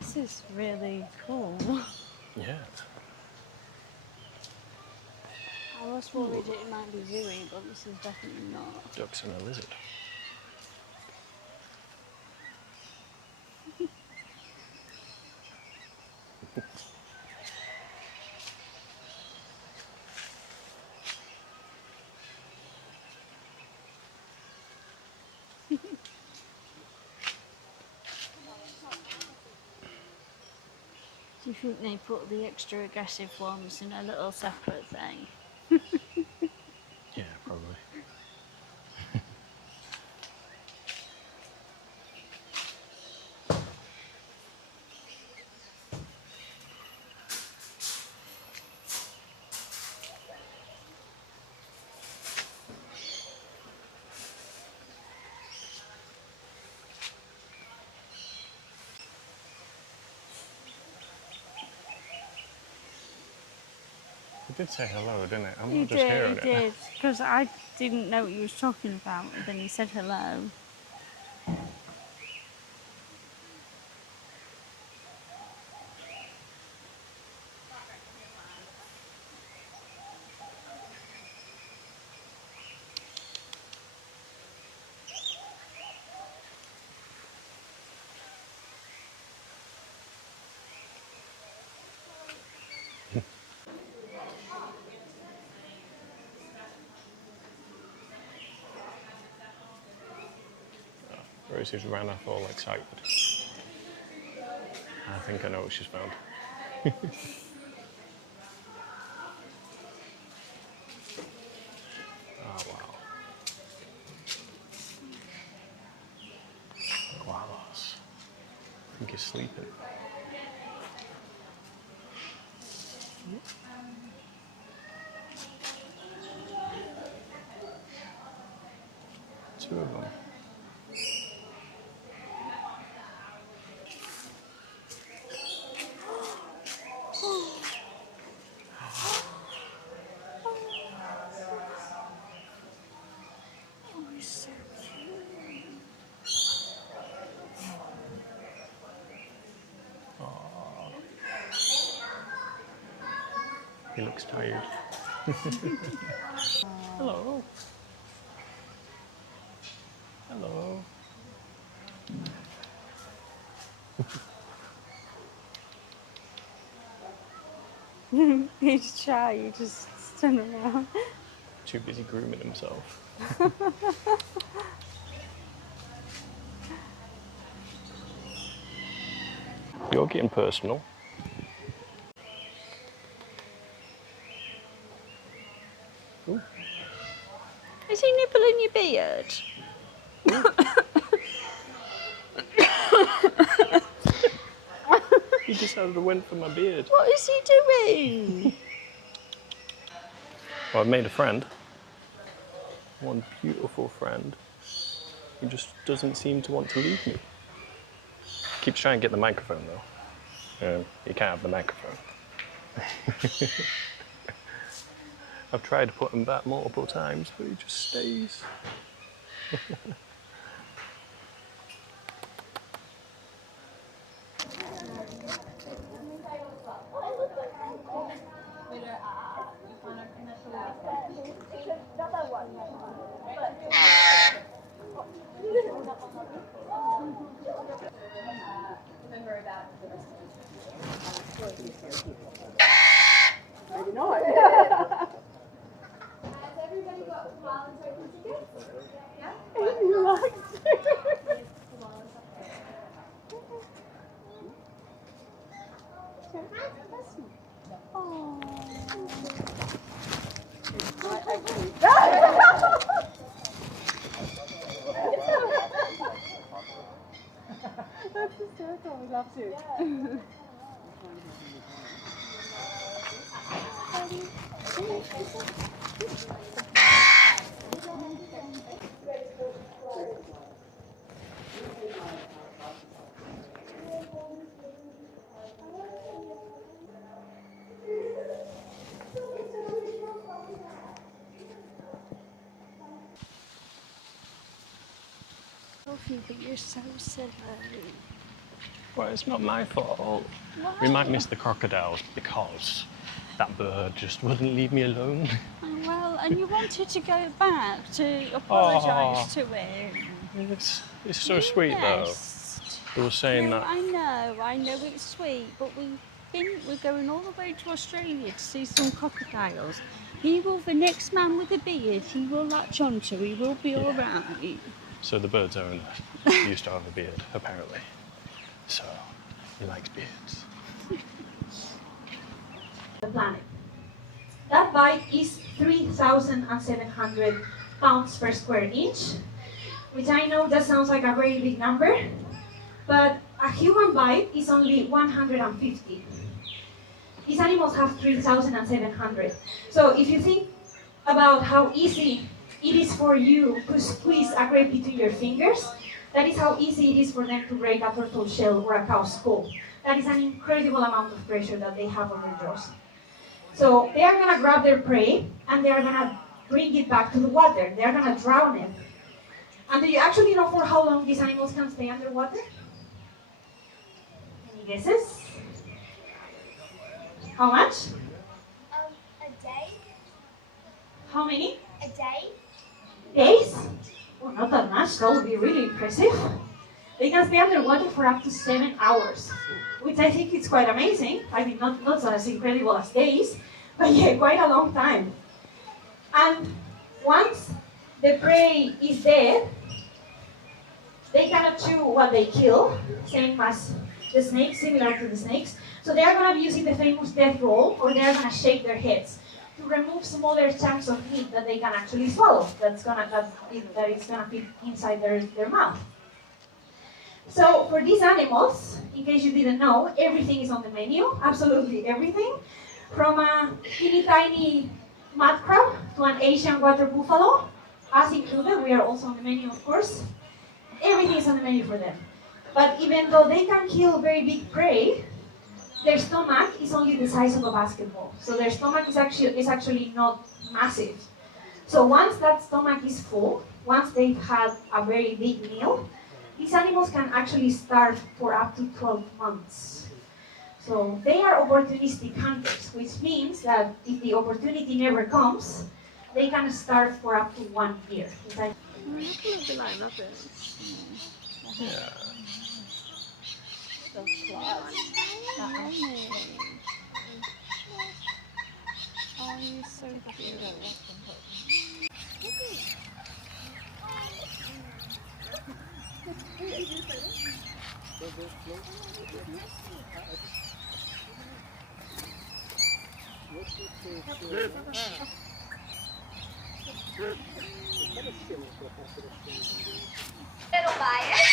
This is really cool. Yeah. I was worried it might be zooey, but this is definitely not. Ducks and a lizard. Do you think they put the extra aggressive ones in a little separate thing? Yeah, probably. It did say hello, didn't it? I'm not just hearing it. He did, because I didn't know what you was talking about, and then he said hello. Rosie's ran off all excited. I think I know what she's found. Oh, wow. Koalas. I think he's sleeping. Two of them. Oh, he's so cute. Aww. He looks tired. Hello. Hello. He's shy, you just turn around. Too busy grooming himself. You're getting personal. Ooh. Is he nibbling your beard? He decided to went for my beard. What is he doing? Well, I've made a friend. One beautiful friend. He just doesn't seem to want to leave me. Keeps trying to get the microphone though. You can't have the microphone. I've tried to put him back multiple times, but he just stays. Maybe not. Has everybody got voluntary tickets? Yeah? He likes it. That's hysterical. We love to. Yeah. Kelvin, but you're so silly. Well, it's not my fault. Why? We might miss the crocodiles because that bird just wouldn't leave me alone. Oh, well, and you wanted to go back to apologise to him. It's so sweet though. They were saying No, that. I know it's sweet, but we're going all the way to Australia to see some crocodiles. He will, the next man with a beard, he will latch onto, he will be all right. So the bird's owner used to have a beard, apparently. So he likes beards. The planet. That bite is 3,700 pounds per square inch, which I know that sounds like a very big number, but a human bite is only 150. These animals have 3,700. So if you think about how easy it is for you to squeeze a grape between your fingers, that is how easy it is for them to break a turtle shell or a cow's skull. That is an incredible amount of pressure that they have on their jaws. So they are going to grab their prey and they are going to bring it back to the water. They are going to drown it. And do you actually know for how long these animals can stay underwater? Any guesses? How much? A day. How many? A day. Days? Well, not that much. That would be really impressive. They can stay underwater for up to 7 hours, which I think is quite amazing. I mean, not as incredible as days, but yeah, quite a long time. And once the prey is dead, they cannot chew what they kill, same as the snakes, similar to the snakes. So they are going to be using the famous death roll, or they are going to shake their heads to remove smaller chunks of meat that they can actually swallow. that is gonna fit inside their mouth. So for these animals, in case you didn't know, everything is on the menu. Absolutely everything, from a teeny tiny mud crab to an Asian water buffalo, us included. We are also on the menu, of course. Everything is on the menu for them. But even though they can kill very big prey, their stomach is only the size of a basketball. So their stomach is actually not massive. So once that stomach is full, once they've had a very big meal, these animals can actually starve for up to 12 months. So they are opportunistic hunters, which means that if the opportunity never comes, they can starve for up to 1 year. Look a little bit like rabbits. Yeah. So flat. Oh, you're so cute. Little bias.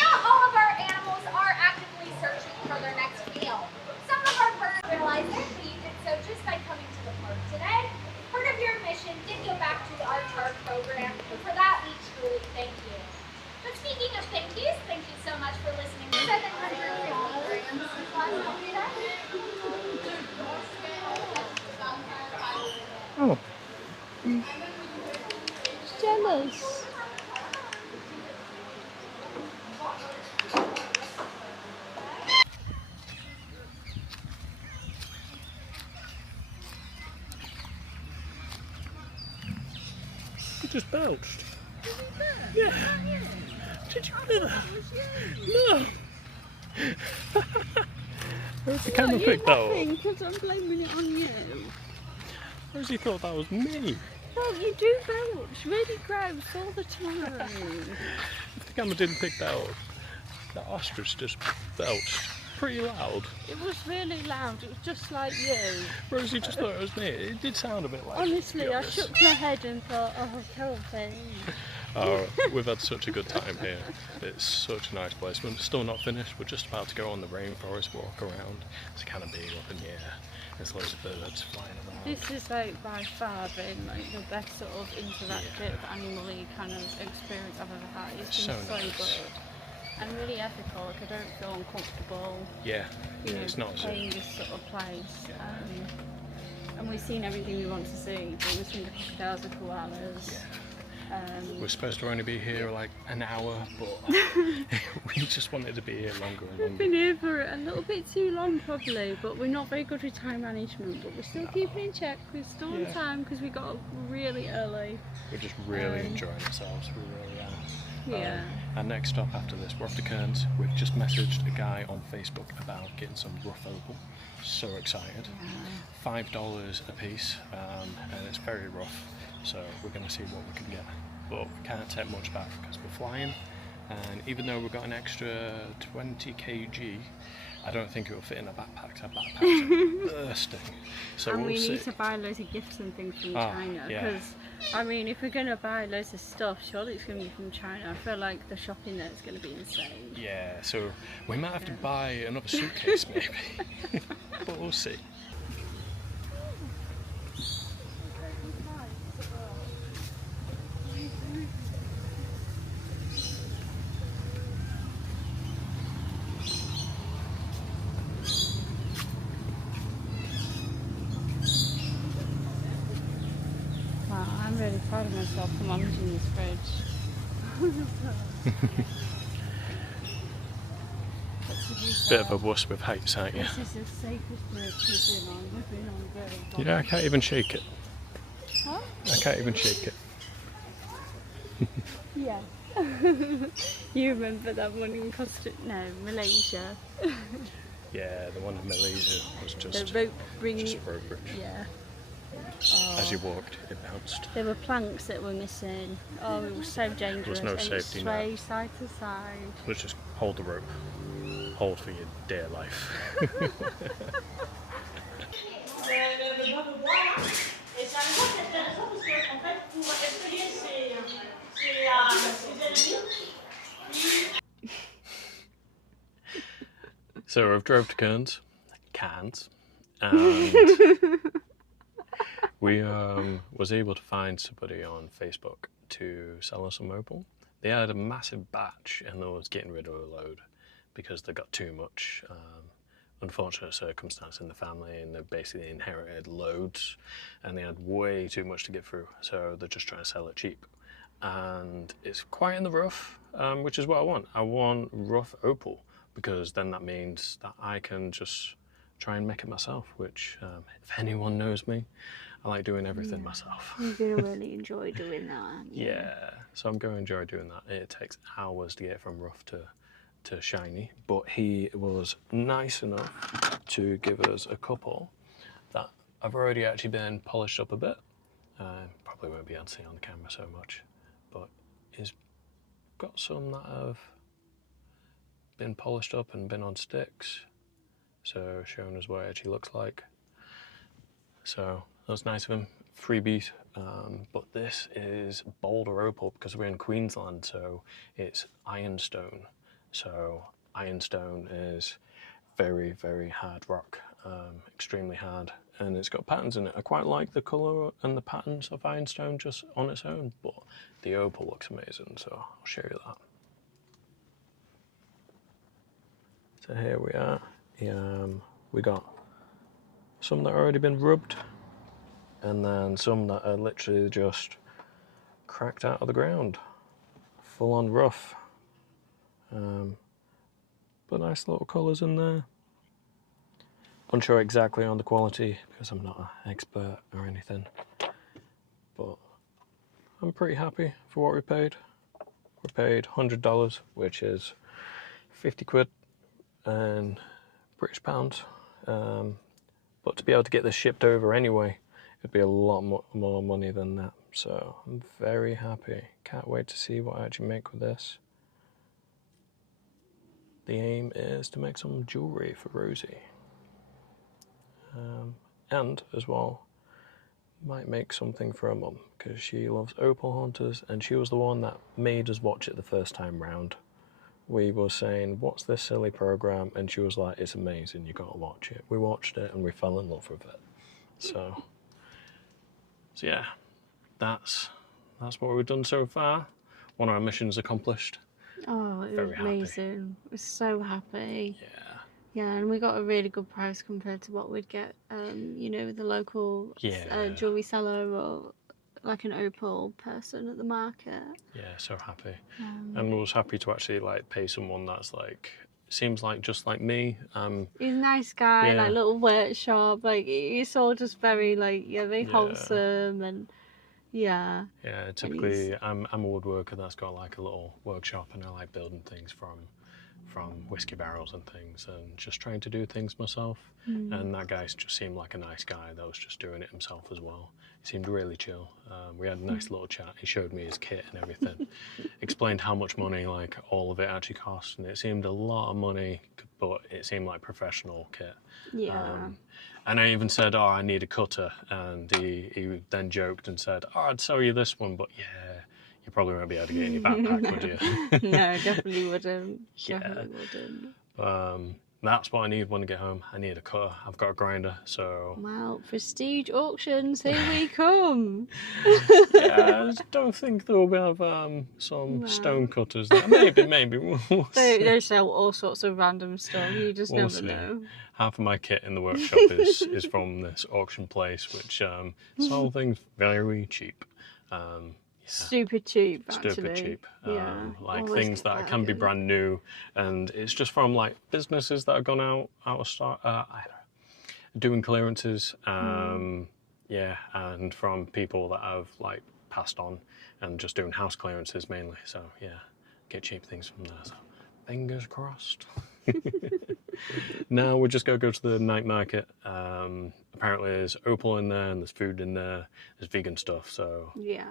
Not all of our animals are actively searching for their next meal. Some of our birds realize their feed, and so just by coming to the park today, part of your mission did go back to our TARP program, and for that we truly thank you. But speaking of thank yous, thank you so much for listening to 750 grams of plasma today. Oh. It's jealous. You just belched. Yeah. Did you hear that? No. Where's the camera picked that up? Because I'm blaming it on you. Rosie thought that was me. Well, you do belch really gross all the time. If the camera didn't pick that up, that ostrich just belched pretty loud. It was really loud. It was just like you. Rosie just thought it was me. It did sound a bit like Honestly, you, I shook my head and thought, oh, Kelvin. Oh, we've had such a good time here. It's such a nice place. We're still not finished. We're just about to go on the rainforest walk around. It's kind of big up in the air. There's loads of birds flying around. This is like by far been like the best sort of interactive animal-y kind of experience I've ever had. It's been so nice. good. And really ethical, like I don't feel uncomfortable. Yeah, You know, it's not so. playing this sort of place. And we've seen everything we want to see. We've seen the crocodiles, the koalas. Yeah. We're supposed to only be here like an hour, but we just wanted to be here longer and We've longer. been here for a little bit too long probably, but we're not very good with time management, but we're still keeping in check. We're still on time because we got up really early. We're just really enjoying ourselves, we really are. Yeah. Our next stop after this, we're off to Cairns. We've just messaged a guy on Facebook about getting some rough opal. So excited. $5 a piece, and it's very rough, so we're going to see what we can get. But we can't take much back because we're flying, and even though we've got an extra 20 kg, I don't think it will fit in a backpack. Our backpacks are bursting. So And we'll we see. need to buy loads of gifts and things from China, because I mean, if we're going to buy loads of stuff, surely it's going to be from China. I feel like the shopping there is going to be insane. Yeah, so we might have to buy another suitcase maybe, but we'll see. Wow, I'm really proud of myself for managing this fridge. Bit of a wuss with heights, aren't you? This is the safest bridge we've been on. We've been on very long. Yeah, I can't even shake it. Huh? I can't even shake it. Yeah. You remember that one in Malaysia? Yeah, the one in Malaysia was just, The rope bring. just a rope bridge. Yeah. As you walked, it bounced. There were planks that were missing. Oh, it was so dangerous. no and safety it net. swayed side to side. Let's just hold the rope. Hold for your dear life. So I've drove to Cairns, and we was able to find somebody on Facebook to sell us some opal. They had a massive batch and they was getting rid of a load because they got too much unfortunate circumstance in the family, and they basically inherited loads and they had way too much to get through, so they're just trying to sell it cheap. And it's quite in the rough, which is what I want. I want rough opal, because then that means that I can just try and make it myself, which if anyone knows me, I like doing everything myself. You're going to really enjoy doing that, aren't you? Yeah, so I'm going to enjoy doing that. It takes hours to get from rough to shiny, but he was nice enough to give us a couple that I've already actually been polished up a bit. Probably won't be able to see on the camera so much, but he's got some that have been polished up and been on sticks, so showing us what it actually looks like. So that was nice of him, freebies. But this is Boulder Opal because we're in Queensland, so it's ironstone. So ironstone is very, very hard rock, extremely hard, and it's got patterns in it. I quite like the colour and the patterns of ironstone just on its own, but the opal looks amazing, so I'll show you that. So here we are. We got some that have already been rubbed, and then some that are literally just cracked out of the ground, full on rough. But nice little colours in there. Unsure exactly on the quality because I'm not an expert or anything, but I'm pretty happy for what we paid. We paid $100, which is 50 quid and British pounds. But to be able to get this shipped over anyway, it'd be a lot more money than that. So I'm very happy. Can't wait to see what I actually make with this. The aim is to make some jewellery for Rosie. And as well, might make something for her mum, because she loves opal hunters, and she was the one that made us watch it the first time round. We were saying, what's this silly program? And she was like, it's amazing, you gotta watch it. We watched it and we fell in love with it. So yeah, that's what we've done so far. One of our missions accomplished. Oh, it was Very happy. amazing. I was so happy. Yeah. Yeah, and we got a really good price compared to what we'd get, you know, with the local Yeah. jewellery seller or like an Opal person at the market. Yeah, so happy. And was happy to actually like pay someone that's like, seems like just like me. He's a nice guy, Yeah. like little workshop, like he's all just very like, yeah, very wholesome and yeah. Yeah, typically I'm a woodworker that's got like a little workshop, and I like building things from whiskey barrels and things, and just trying to do things myself. And that guy just seemed like a nice guy that was just doing it himself as well. He seemed really chill. We had a nice little chat. He showed me his kit and everything. Explained how much money like all of it actually cost, and it seemed a lot of money, but it seemed like professional kit. Yeah. And I even said, oh, I need a cutter, and he then joked and said, oh, I'd sell you this one, but yeah, you probably won't be able to get in your backpack, would you? No, definitely wouldn't. Yeah. Definitely wouldn't. That's what I need when I get home. I need a cutter. I've got a grinder, so... Well, prestige auctions, here we come. Yeah, I don't think they'll have some stone cutters there. Maybe. We'll see. They sell all sorts of random stuff. You just We'll never see. know. Half of my kit in the workshop is from this auction place, which sell things very cheap. Super cheap, actually. Stupid cheap. Yeah. Like Always things get that can be bargains. brand new, and it's just from like businesses that have gone out of stock, I don't know, doing clearances. Yeah, and from people that have like passed on and just doing house clearances mainly. So yeah, get cheap things from there. So fingers crossed. Now we're just going to go to the night market. Apparently there's Opal in there, and there's food in there. There's vegan stuff, so Yeah.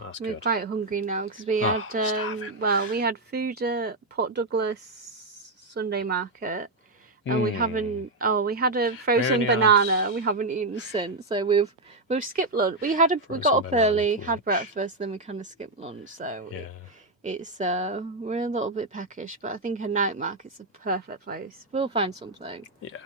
that's We're good. quite hungry now because we had starving. we had food at Port Douglas Sunday market, and we haven't. Oh, we had a frozen only had- banana. We haven't eaten since, so we've skipped lunch. We got Frozen up banana early, for had lunch. breakfast, then we kind of skipped lunch. So Yeah. it's we're a little bit peckish, but I think a night market's a perfect place. We'll find something. Yeah.